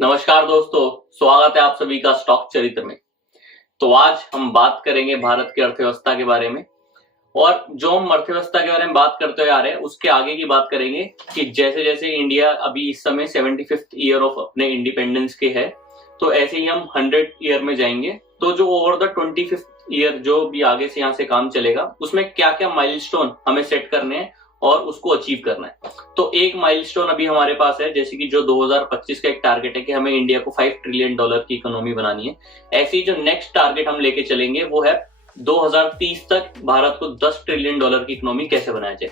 नमस्कार दोस्तों, स्वागत है आप सभी का स्टॉक चरित्र में। तो आज हम बात करेंगे भारत की अर्थव्यवस्था के बारे में। और जो हम अर्थव्यवस्था के बारे में बात करते हुए आ रहे हैं उसके आगे की बात करेंगे कि जैसे जैसे इंडिया अभी इस समय 75th ईयर ऑफ अपने इंडिपेंडेंस के है, तो ऐसे ही हम 100 ईयर में जाएंगे। तो जो ओवर द 25th ईयर जो भी आगे से यहाँ से काम चलेगा उसमें क्या क्या माइलस्टोन हमें सेट करने हैं और उसको अचीव करना है। तो एक माइलस्टोन अभी हमारे पास है, जैसे कि जो 2025 का एक टारगेट है कि हमें इंडिया को $5 ट्रिलियन की इकोनॉमी बनानी है। ऐसे ही जो नेक्स्ट टारगेट हम लेके चलेंगे वो है 2030 तक भारत को $10 ट्रिलियन की इकोनॉमी कैसे बनाया जाए।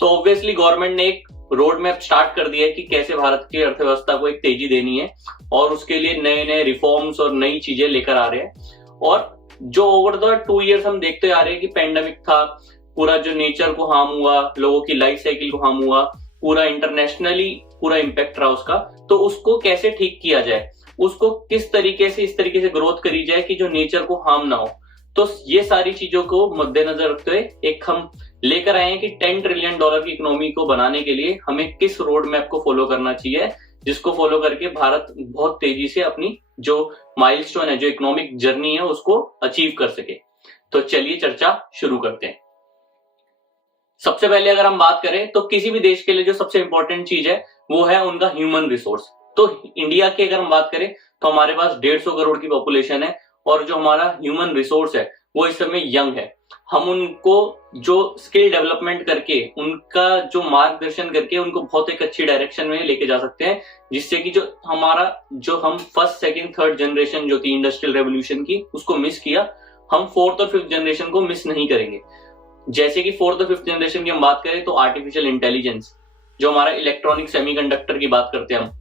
तो ऑब्वियसली गवर्नमेंट ने एक रोड मैप स्टार्ट कर दिया है कि कैसे भारत की अर्थव्यवस्था को एक तेजी देनी है और उसके लिए नए नए रिफॉर्म्स और नई चीजें लेकर आ रहे हैं। और जो ओवर द 2 इयर्स हम देखते आ रहे हैं कि पैंडेमिक था, पूरा जो नेचर को हार्म हुआ, लोगों की लाइफ साइकिल को हार्म हुआ, पूरा इंटरनेशनली पूरा इम्पैक्ट रहा उसका, तो उसको कैसे ठीक किया जाए, उसको किस तरीके से इस तरीके से ग्रोथ करी जाए कि जो नेचर को हार्म ना हो। तो ये सारी चीजों को मद्देनजर रखते हुए एक हम लेकर आए हैं कि $10 ट्रिलियन की इकोनॉमी को बनाने के लिए हमें किस रोड मैप को फॉलो करना चाहिए, जिसको फॉलो करके भारत बहुत तेजी से अपनी जो माइलस्टोन है, जो इकोनॉमिक जर्नी है, उसको अचीव कर सके। तो चलिए चर्चा शुरू करते हैं। सबसे पहले अगर हम बात करें तो किसी भी देश के लिए जो सबसे इंपॉर्टेंट चीज है वो है उनका ह्यूमन रिसोर्स। तो इंडिया की अगर हम बात करें तो हमारे पास 150 करोड़ की पॉपुलेशन है और जो हमारा ह्यूमन रिसोर्स है वो इस समय यंग है। हम उनको जो स्किल डेवलपमेंट करके, उनका जो मार्गदर्शन करके उनको बहुत एक अच्छी डायरेक्शन में लेके जा सकते हैं, जिससे कि जो हम फर्स्ट सेकंड थर्ड जनरेशन जो थी इंडस्ट्रियल रेवोल्यूशन की उसको मिस किया, हम फोर्थ और फिफ्थ जनरेशन को मिस नहीं करेंगे। जैसे कि फोर्थ और फिफ्थ जनरेशन की हम बात करें तो आर्टिफिशियल इंटेलिजेंस, जो हमारा इलेक्ट्रॉनिक सेमीकंडक्टर की बात करते हैं, हम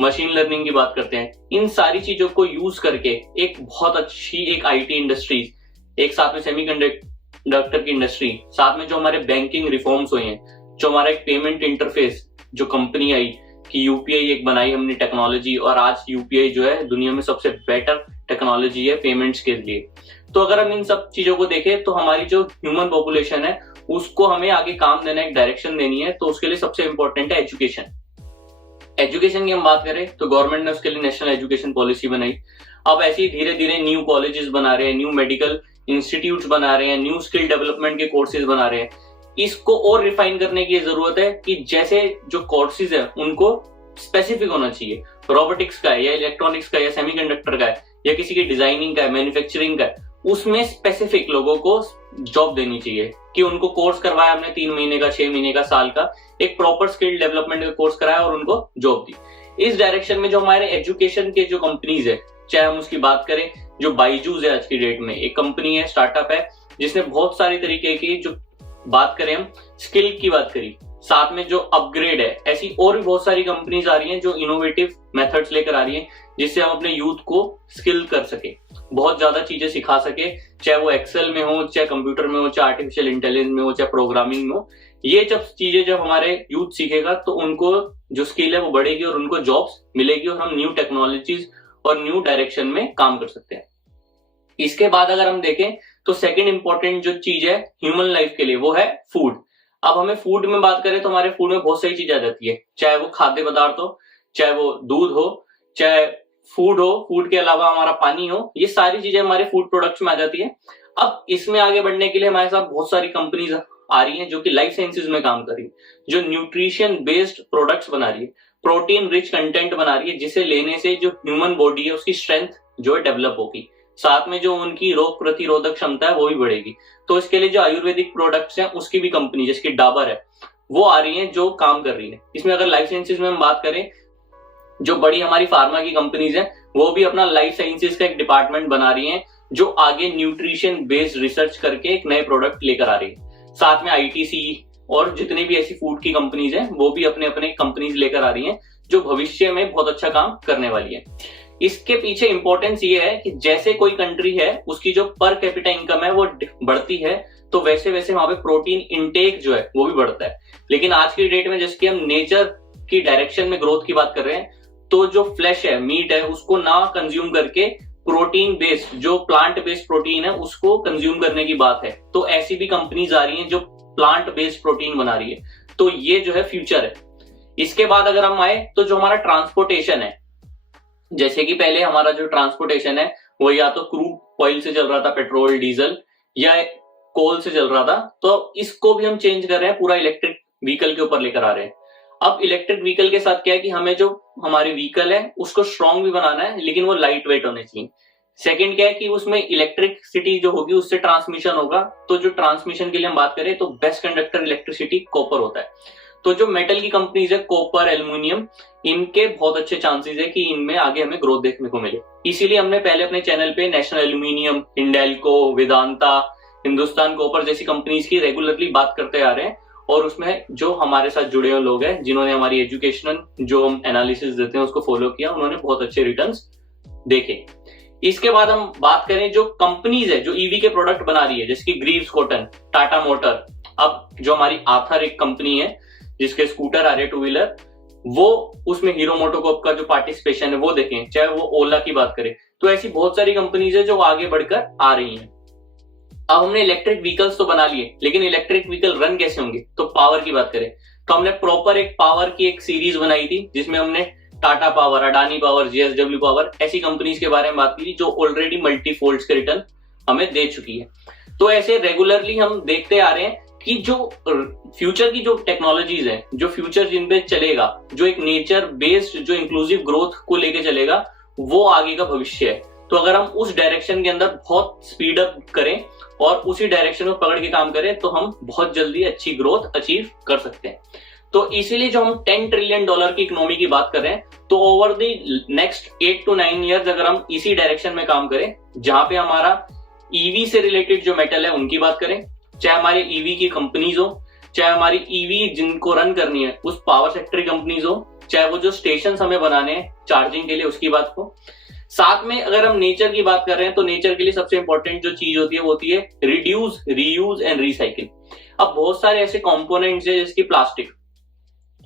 मशीन लर्निंग की बात करते हैं, इन सारी चीजों को यूज करके एक बहुत अच्छी एक आईटी इंडस्ट्रीज, एक साथ में सेमीकंडक्टर की इंडस्ट्री, साथ में जो हमारे बैंकिंग रिफॉर्म्स हुए हैं, जो हमारा एक पेमेंट इंटरफेस जो कंपनी आई कि यूपीआई एक बनाई हमने टेक्नोलॉजी, और आज यूपीआई जो है दुनिया में सबसे बेटर टेक्नोलॉजी है पेमेंट्स के लिए। तो अगर हम इन सब चीजों को देखें तो हमारी जो ह्यूमन पॉपुलेशन है उसको हमें आगे काम देना, एक डायरेक्शन देनी है। तो उसके लिए सबसे इंपॉर्टेंट है एजुकेशन। एजुकेशन की हम बात करें तो गवर्नमेंट ने उसके लिए नेशनल एजुकेशन पॉलिसी बनाई। अब ऐसे ही धीरे धीरे न्यू कॉलेजेस बना रहे हैं, न्यू मेडिकल इंस्टीट्यूट्स बना रहे हैं, न्यू स्किल डेवलपमेंट के कोर्सेज बना रहे हैं। इसको और रिफाइन करने की जरूरत है कि जैसे जो कोर्सेज है उनको स्पेसिफिक होना चाहिए, रोबोटिक्स का है या इलेक्ट्रॉनिक्स का या सेमीकंडक्टर का है या किसी की डिजाइनिंग का है, मैन्युफैक्चरिंग का है, उसमें स्पेसिफिक लोगों को जॉब देनी चाहिए कि उनको कोर्स करवाया हमने 3 महीने का, 6 महीने का, साल का, एक प्रॉपर स्किल डेवलपमेंट का कोर्स कराया और उनको जॉब दी। इस डायरेक्शन में जो हमारे एजुकेशन के जो कंपनीज है, चाहे हम उसकी बात करें, जो बाइजूस है आज की डेट में एक कंपनी है, स्टार्टअप है, जिसने बहुत सारी तरीके की, जो बात करें हम स्किल की बात करी, साथ में जो अपग्रेड है, ऐसी और भी बहुत सारी कंपनीज आ रही हैं जो इनोवेटिव मेथड्स लेकर आ रही हैं, जिससे हम अपने यूथ को स्किल कर सके, बहुत ज्यादा चीजें सिखा सके, चाहे वो एक्सेल में हो, चाहे कंप्यूटर में हो, चाहे आर्टिफिशियल इंटेलिजेंस में हो, चाहे प्रोग्रामिंग में हो। ये जब हमारे यूथ सीखेगा तो उनको जो स्किल है वो बढ़ेगी और उनको जॉब्स मिलेगी और हम न्यू टेक्नोलॉजीज और न्यू डायरेक्शन में काम कर सकते हैं। इसके बाद अगर हम देखें तो सेकंड इंपॉर्टेंट जो चीज है ह्यूमन लाइफ के लिए वो है फूड। अब हमें फूड में बात करें तो हमारे फूड में बहुत सारी चीजें आ जाती है, चाहे वो खाद्य पदार्थ हो, चाहे वो दूध हो, चाहे फूड हो, फूड के अलावा हमारा पानी हो, ये सारी चीजें हमारे फूड प्रोडक्ट्स में आ जाती है। अब इसमें आगे बढ़ने के लिए हमारे साथ बहुत सारी कंपनीज आ रही हैं जो कि लाइफ साइंसेज में काम कर रही है, जो न्यूट्रिशन बेस्ड प्रोडक्ट्स बना रही है, प्रोटीन रिच कंटेंट बना रही है, जिसे लेने से जो ह्यूमन बॉडी है उसकी स्ट्रेंथ जो है डेवलप होगी, साथ में जो उनकी रोग प्रतिरोधक क्षमता है वो भी बढ़ेगी। तो इसके लिए जो आयुर्वेदिक प्रोडक्ट्स हैं उसकी भी कंपनी जैसे कि डाबर है वो आ रही है जो काम कर रही है। इसमें अगर लाइफ साइंसेज में हम बात करें, जो बड़ी हमारी फार्मा की कंपनीज हैं वो भी अपना लाइफ साइंसेज का एक डिपार्टमेंट बना रही हैं जो आगे न्यूट्रिशन बेस्ड रिसर्च करके एक नए प्रोडक्ट लेकर आ रही है। साथ में आईटीसी और जितनी भी ऐसी फूड की कंपनीज हैं वो भी अपने अपने कंपनीज लेकर आ रही हैं जो भविष्य में बहुत अच्छा काम करने वाली है। इसके पीछे इंपॉर्टेंस ये है कि जैसे कोई कंट्री है उसकी जो पर कैपिटा इनकम है वो बढ़ती है, तो वैसे वैसे वहां पे प्रोटीन इंटेक जो है वो भी बढ़ता है। लेकिन आज की डेट में जैसे कि हम नेचर की डायरेक्शन में ग्रोथ की बात कर रहे हैं, तो जो फ्लैश है, मीट है, उसको ना कंज्यूम करके प्रोटीन बेस्ड, जो प्लांट बेस्ड प्रोटीन है उसको कंज्यूम करने की बात है। तो ऐसी भी कंपनीज आ रही हैं जो प्लांट बेस्ड प्रोटीन बना रही है। तो ये जो है फ्यूचर है। इसके बाद अगर हम आए तो जो हमारा ट्रांसपोर्टेशन है, जैसे कि पहले हमारा जो ट्रांसपोर्टेशन है वो या तो क्रूड ऑयल से चल रहा था, पेट्रोल डीजल, या कोल से चल रहा था, तो इसको भी हम चेंज कर रहे हैं, पूरा इलेक्ट्रिक व्हीकल के ऊपर लेकर आ रहे हैं। अब इलेक्ट्रिक व्हीकल के साथ क्या है कि हमें जो हमारी व्हीकल है उसको स्ट्रॉन्ग भी बनाना है, लेकिन वो लाइट वेट होने चाहिए। सेकंड क्या है कि उसमें इलेक्ट्रिसिटी जो होगी उससे ट्रांसमिशन होगा, तो जो ट्रांसमिशन के लिए हम बात करें तो बेस्ट कंडक्टर इलेक्ट्रिसिटी कॉपर होता है। तो जो मेटल की कंपनीज है, कॉपर, एल्युमिनियम, इनके बहुत अच्छे चांसेस है कि इनमें आगे हमें ग्रोथ देखने को मिले। इसीलिए हमने पहले अपने चैनल पे national aluminium, Hindalco, Vedanta, Hindustan copper जैसी कंपनीज की रेगुलरली बात करते आ रहे हैं, और उसमें जो हमारे साथ जुड़े हुए लोग हैं जिन्होंने हमारी एजुकेशनल जो हम एनालिसिस देते हैं उसको फॉलो किया, उन्होंने बहुत अच्छे रिटर्न्स देखे। इसके बाद हम बात करें जो कंपनीज है जो ईवी के प्रोडक्ट बना रही है, जैसे कि ग्रीव्स कॉटन, टाटा मोटर, अब जो हमारी आथर एक कंपनी है जिसके स्कूटर आ रहे टू व्हीलर, वो उसमें हीरो मोटोकॉर्प का जो पार्टिसिपेशन है वो देखें, चाहे वो ओला की बात करें, तो ऐसी बहुत सारी कंपनीज है जो आगे बढ़कर आ रही हैं। अब हमने इलेक्ट्रिक व्हीकल्स तो बना लिए, लेकिन इलेक्ट्रिक व्हीकल रन कैसे होंगे, तो पावर की बात करें तो हमने प्रॉपर एक पावर की एक सीरीज बनाई थी, जिसमें हमने Tata power, Adani power, JSW power, ऐसी कंपनीज के बारे में बात की थी जो ऑलरेडी मल्टीफोल्ड्स के रिटर्न हमें दे चुकी है। तो ऐसे रेगुलरली हम देखते आ रहे हैं कि जो फ्यूचर की जो टेक्नोलॉजीज है, जो फ्यूचर जिन पे चलेगा, जो एक नेचर बेस्ड जो इंक्लूसिव ग्रोथ को लेके चलेगा, वो आगे का भविष्य है। तो अगर हम उस डायरेक्शन के अंदर बहुत स्पीड अप करें और उसी डायरेक्शन में पकड़ के काम करें तो हम बहुत जल्दी अच्छी ग्रोथ अचीव कर सकते हैं। तो इसीलिए जो हम $10 ट्रिलियन की इकोनॉमी की बात कर रहे हैं, तो over the next 8 to 9 years अगर हम इसी डायरेक्शन में काम करें, जहां पे हमारा ईवी से रिलेटेड जो मेटल है उनकी बात करें, चाहे हमारे ईवी की कंपनीज हो, चाहे हमारी ईवी जिनको रन करनी है उस पावर सेक्टर की कंपनीज हो, चाहे वो जो स्टेशन हमें बनाने हैं चार्जिंग के लिए उसकी बात हो, साथ में अगर हम नेचर की बात कर रहे हैं तो नेचर के लिए सबसे इंपॉर्टेंट जो चीज होती है वो होती है रिड्यूस, रीयूज एंड रिसाइकिल। अब बहुत सारे ऐसे कंपोनेंट्स है जैसे प्लास्टिक,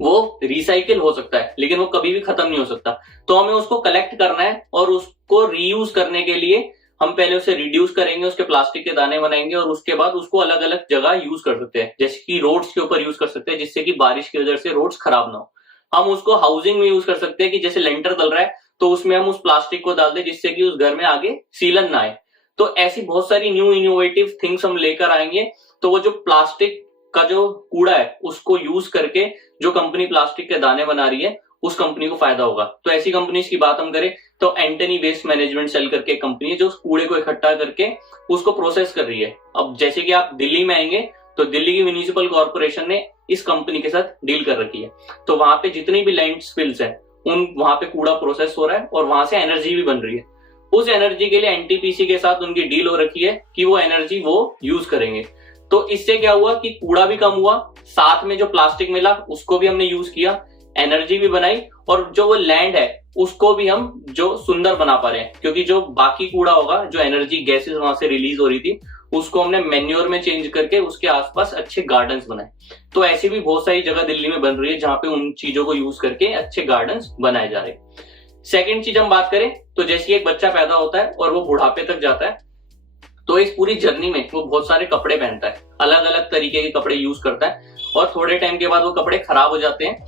वो रिसाइकिल हो सकता है लेकिन वो कभी भी खत्म नहीं हो सकता, तो हमें उसको कलेक्ट करना है और उसको रीयूज करने के लिए हम पहले उसे रिड्यूस करेंगे, उसके प्लास्टिक के दाने बनाएंगे और उसके बाद उसको अलग अलग जगह यूज कर सकते हैं, जैसे कि रोड्स के ऊपर यूज कर सकते हैं जिससे कि बारिश की वजह से रोड्स खराब ना हो। हम उसको हाउसिंग में यूज कर सकते हैं कि जैसे लेंटर डल रहा है तो उसमें हम उस प्लास्टिक को डाल दें जिससे कि उस घर में आगे सीलन ना आए। तो ऐसी बहुत सारी न्यू इनोवेटिव थिंग्स हम लेकर आएंगे, तो वो जो प्लास्टिक का जो कूड़ा है उसको यूज करके जो कंपनी प्लास्टिक के दाने बना रही है उस कंपनी को फायदा होगा। तो ऐसी कंपनीज की बात हम करें तो एंटनी वेस्ट मैनेजमेंट सेल करके कंपनी है जो उस कूड़े को इकट्ठा करके उसको प्रोसेस कर रही है। अब जैसे कि आप दिल्ली में आएंगे तो दिल्ली की म्युनिसिपल कॉर्पोरेशन ने इस कंपनी के साथ डील कर रखी है, तो वहां पे जितनी भी लैंड स्पिल्स है उन वहां पे कूड़ा प्रोसेस हो रहा है और वहां से एनर्जी भी बन रही है। उस एनर्जी के लिए एनटीपीसी के साथ उनकी डील हो रखी है कि वो एनर्जी वो यूज करेंगे। तो इससे क्या हुआ कि कूड़ा भी कम हुआ, साथ में जो प्लास्टिक मिला उसको भी हमने यूज किया, एनर्जी भी बनाई, और जो वो लैंड है उसको भी हम जो सुंदर बना पा रहे हैं, क्योंकि जो बाकी कूड़ा होगा, जो एनर्जी गैसेस वहां से रिलीज हो रही थी, उसको हमने मैन्योर में चेंज करके उसके आसपास अच्छे गार्डन्स बनाए। तो ऐसी भी बहुत सारी जगह दिल्ली में बन रही है जहां पे उन चीजों को यूज करके अच्छे गार्डन्स बनाए जा रहे हैं। सेकेंड चीज हम बात करें तो जैसे एक बच्चा पैदा होता है और वो बुढ़ापे तक जाता है, तो इस पूरी जर्नी में वो बहुत सारे कपड़े पहनता है, अलग अलग तरीके के कपड़े यूज करता है, और थोड़े टाइम के बाद वो कपड़े खराब हो जाते हैं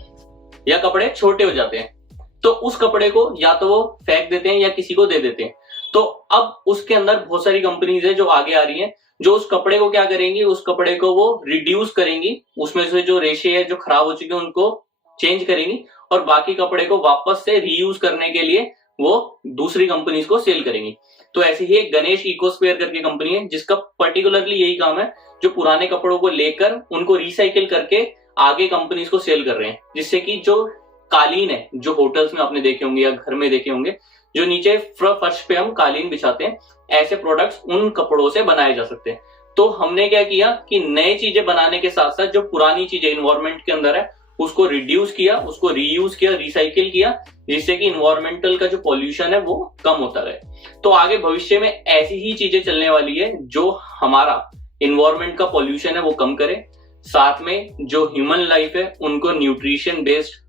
या कपड़े छोटे हो जाते हैं, तो उस कपड़े को या तो वो फेंक देते हैं या किसी को दे देते हैं। तो अब उसके अंदर बहुत सारी कंपनीज है जो आगे आ रही हैं, जो उस कपड़े को क्या करेंगी, उस कपड़े को वो रिड्यूस करेंगी, उसमें से जो रेशे है जो खराब हो चुके हैं उनको चेंज करेंगी और बाकी कपड़े को वापस से रीयूज करने के लिए वो दूसरी कंपनीज को सेल करेंगी। तो ऐसे ही एक गणेश इकोस्फेयर करके कंपनी है जिसका पर्टिकुलरली यही काम है, जो पुराने कपड़ों को लेकर उनको रिसाइकिल करके आगे कंपनीज को सेल कर रहे हैं, जिससे कि जो कालीन है जो होटल्स में आपने देखे होंगे या घर में देखे होंगे, जो नीचे फर्श पे हम कालीन बिछाते हैं, ऐसे प्रोडक्ट्स उन कपड़ों से बनाए जा सकते हैं। तो हमने क्या किया कि नए चीजें बनाने के साथ साथ जो पुरानी चीजें इन्वायरमेंट के अंदर है उसको रिड्यूस किया, उसको रीयूज किया, रिसाइकिल किया, जिससे कि इन्वायरमेंटल का जो पॉल्यूशन है वो कम होता रहे। तो आगे भविष्य में ऐसी ही चीजें चलने वाली है जो हमारा इन्वायरमेंट का पॉल्यूशन है वो कम करे, साथ में जो ह्यूमन लाइफ है उनको न्यूट्रिशन बेस्ड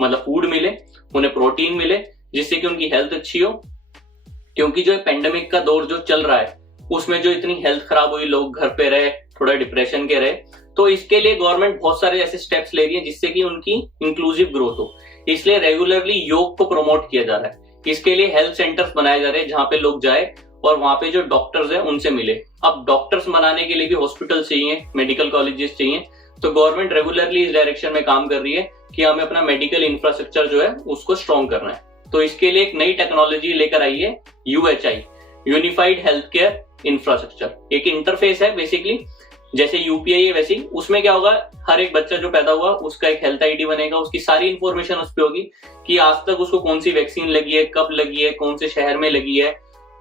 मतलब फूड मिले, उन्हें प्रोटीन मिले, जिससे कि उनकी हेल्थ अच्छी हो। क्योंकि जो पेंडेमिक का दौर जो चल रहा है उसमें जो इतनी हेल्थ खराब हुई, लोग घर पे रहे, थोड़ा डिप्रेशन के रहे, तो इसके लिए गवर्नमेंट बहुत सारे ऐसे स्टेप्स ले रही है जिससे कि उनकी इंक्लूसिव ग्रोथ हो। इसलिए रेगुलरली योग को प्रमोट किया जा रहा है। इसके लिए हेल्थ सेंटर्स बनाए जा रहे हैं जहां पे लोग जाए और वहां पे जो डॉक्टर्स हैं उनसे मिले। अब डॉक्टर्स बनाने के लिए भी हॉस्पिटल चाहिए, मेडिकल कॉलेजेस चाहिए, तो गवर्नमेंट रेगुलरली इस डायरेक्शन में काम कर रही है कि हमें अपना मेडिकल इंफ्रास्ट्रक्चर जो है उसको स्ट्रॉन्ग करना है। तो इसके लिए एक नई टेक्नोलॉजी लेकर आई है UHI, unified health care infrastructure. एक इंटरफेस है बेसिकली, जैसे UPI है वैसे ही। उसमें क्या होगा, हर एक बच्चा जो पैदा हुआ उसका एक हेल्थ ID बनेगा, उसकी सारी इंफॉर्मेशन उस पर होगी कि आज तक उसको कौन सी वैक्सीन लगी है, कब लगी है, कौन से शहर में लगी है,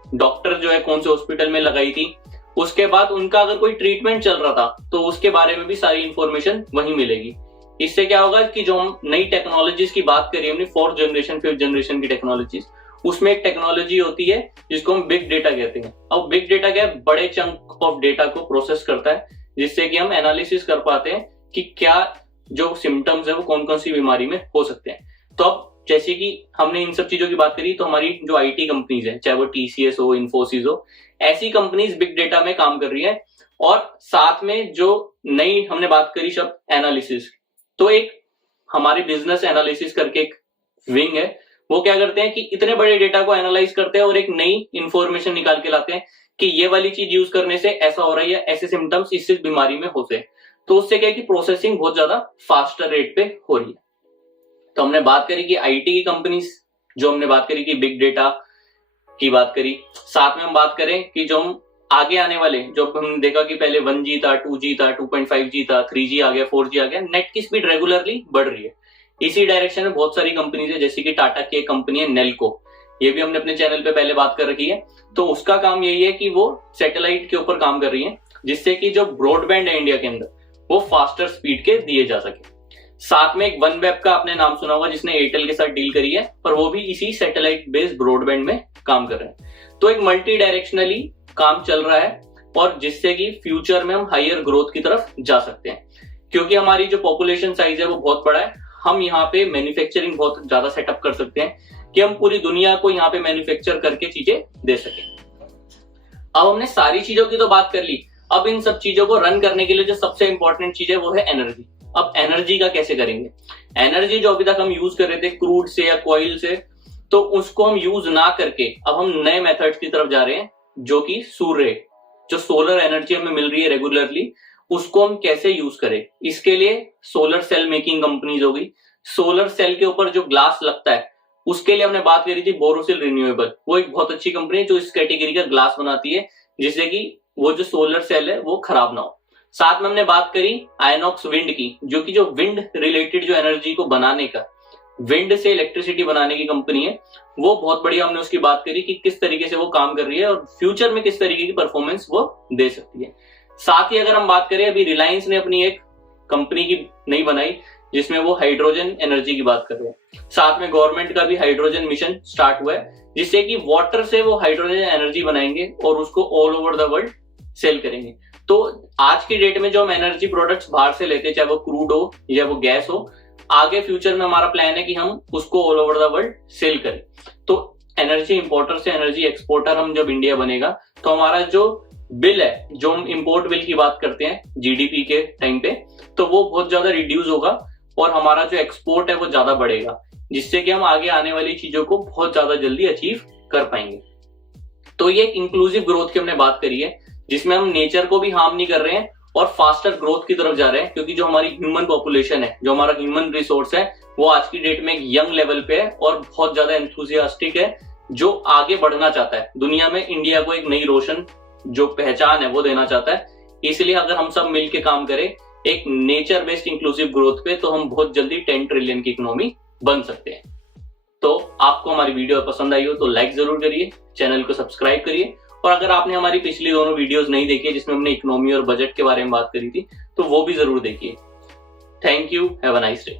डॉक्टर जो है कौन से हॉस्पिटल में लगाई थी। उसके बाद उनका अगर कोई ट्रीटमेंट चल रहा था तो उसके बारे में भी सारी इंफॉर्मेशन वहीं मिलेगी। इससे क्या होगा कि जो हम नई टेक्नोलॉजीज की बात करिए, हमने 4th जनरेशन 5th जनरेशन की टेक्नोलॉजीज, उसमें एक टेक्नोलॉजी होती है जिसको हम बिग डेटा कहते हैं। अब बिग डेटा क्या है, बड़े चंक ऑफ डेटा को प्रोसेस करता है जिससे कि हम एनालिसिस कर पाते हैं कि क्या जो सिम्टम्स है वो कौन कौन सी बीमारी में हो सकते हैं। तो अब जैसे कि हमने इन सब चीजों की बात करी, तो हमारी जो IT कंपनीज है, चाहे वो TCS हो, इन्फोसिस हो, ऐसी कंपनीज बिग डेटा में काम कर रही है। और साथ में जो नई हमने बात करी शब्द एनालिसिस, तो एक हमारे बिजनेस एनालिसिस करके एक विंग है, वो क्या करते हैं कि इतने बड़े डेटा को एनालाइज करते हैं और एक नई इंफॉर्मेशन निकाल के लाते हैं कि ये वाली चीज यूज करने से ऐसा हो रहा है या ऐसे सिम्टम्स इस बीमारी में होते हैं। तो उससे क्या है कि प्रोसेसिंग बहुत ज्यादा फास्टर रेट पे हो रही है। तो हमने बात करी कि IT की कंपनीज, जो हमने बात करी कि बिग डेटा की बात करी, साथ में हम बात करें कि जो हम आगे आने वाले, जो हमने देखा कि पहले 1G था, 2G था, 2.5G था, 3G आ गया, 4G आ गया, नेट की स्पीड रेगुलरली बढ़ रही है। इसी डायरेक्शन में बहुत सारी कंपनीज है, जैसे कि टाटा की एक कंपनी है नेल्को, ये भी हमने अपने चैनल पे पहले बात कर रखी है। तो उसका काम यही है कि वो सैटेलाइट के ऊपर काम कर रही है, जिससे कि जो ब्रॉडबैंड है इंडिया के अंदर वो फास्टर स्पीड के दिए जा सके। साथ में एक OneWeb का आपने नाम सुना होगा, जिसने एयरटेल के साथ डील करी है, पर वो भी इसी सैटेलाइट बेस्ड ब्रॉडबैंड में काम कर रहे हैं। तो एक मल्टी डायरेक्शनली काम चल रहा है, और जिससे कि फ्यूचर में हम हायर ग्रोथ की तरफ जा सकते हैं, क्योंकि हमारी जो पॉपुलेशन साइज है वो बहुत बड़ा है। हम यहाँ पे मैन्युफैक्चरिंग बहुत ज्यादा सेटअप कर सकते हैं कि हम पूरी दुनिया को यहाँ पे मैन्युफैक्चर करके चीजें दे सकें। अब हमने सारी चीजों की तो बात कर ली, अब इन सब चीजों को रन करने के लिए जो सबसे इंपॉर्टेंट चीज है वो है एनर्जी। अब एनर्जी का कैसे करेंगे, एनर्जी जो अभी तक हम यूज कर रहे थे क्रूड से या कोयल से, तो उसको हम यूज ना करके अब हम नए मेथड्स की तरफ जा रहे हैं, जो कि सूर्य, जो सोलर एनर्जी हमें मिल रही है रेगुलरली, उसको हम कैसे यूज करें। इसके लिए सोलर सेल मेकिंग कंपनीज होगी। सोलर सेल के ऊपर जो ग्लास लगता है उसके लिए हमने बात करी थी बोरोसिल रिन्यूएबल, वो एक बहुत अच्छी कंपनी है जो इस कैटेगरी का ग्लास बनाती है, जिससे कि वो जो सोलर सेल है वो खराब ना हो। साथ में हमने बात करी आयनॉक्स विंड की, जो कि जो विंड रिलेटेड जो एनर्जी को बनाने का, विंड से इलेक्ट्रिसिटी बनाने की कंपनी है, वो बहुत बढ़िया हमने उसकी बात करी कि किस तरीके से वो काम कर रही है और फ्यूचर में किस तरीके की परफॉर्मेंस वो दे सकती है। साथ ही अगर हम बात करें, अभी रिलायंस ने अपनी एक कंपनी की नई बनाई जिसमें वो हाइड्रोजन एनर्जी की बात कर रहे हैं। साथ में गवर्नमेंट का भी हाइड्रोजन मिशन स्टार्ट हुआ है, जिससे कि वाटर से वो हाइड्रोजन एनर्जी बनाएंगे और उसको all over the world sell करेंगे। तो आज की डेट में जो हम एनर्जी प्रोडक्ट्स बाहर से लेते हैं, चाहे वो क्रूड हो या वो गैस हो, आगे फ्यूचर में हमारा प्लान है कि हम उसको all over the world sell करें। तो एनर्जी इंपोर्टर से एनर्जी एक्सपोर्टर हम जब इंडिया बनेगा, तो हमारा जो बिल है, जो हम इंपोर्ट बिल की बात करते हैं GDP के टाइम पे, तो वो बहुत ज्यादा रिड्यूस होगा और हमारा जो एक्सपोर्ट है वो ज्यादा बढ़ेगा, जिससे कि हम आगे आने वाली चीजों को बहुत ज्यादा जल्दी अचीव कर पाएंगे। तो ये एक इंक्लूसिव ग्रोथ की हमने बात करी है, जिसमें हम नेचर को भी हार्म नहीं कर रहे हैं और फास्टर ग्रोथ की तरफ जा रहे हैं, क्योंकि जो हमारी ह्यूमन पॉपुलेशन है, जो हमारा ह्यूमन रिसोर्स है, वो आज की डेट में एक यंग लेवल पे है और बहुत ज्यादा एंथुसियास्टिक है, जो आगे बढ़ना चाहता है दुनिया में, इंडिया को एक नई रोशन जो पहचान है वो देना चाहता है। इसलिए अगर हम सब मिलकर काम करें एक नेचर बेस्ड इंक्लूसिव ग्रोथ पे, तो हम बहुत जल्दी 10 ट्रिलियन की इकोनॉमी बन सकते हैं। तो आपको हमारी वीडियो पसंद आई हो तो लाइक जरूर करिए, चैनल को सब्सक्राइब करिए, और अगर आपने हमारी पिछली दोनों वीडियोस नहीं देखी है जिसमें हमने इकोनॉमी और बजट के बारे में बात करी थी, तो वो भी जरूर देखिए। Thank you, have a nice day.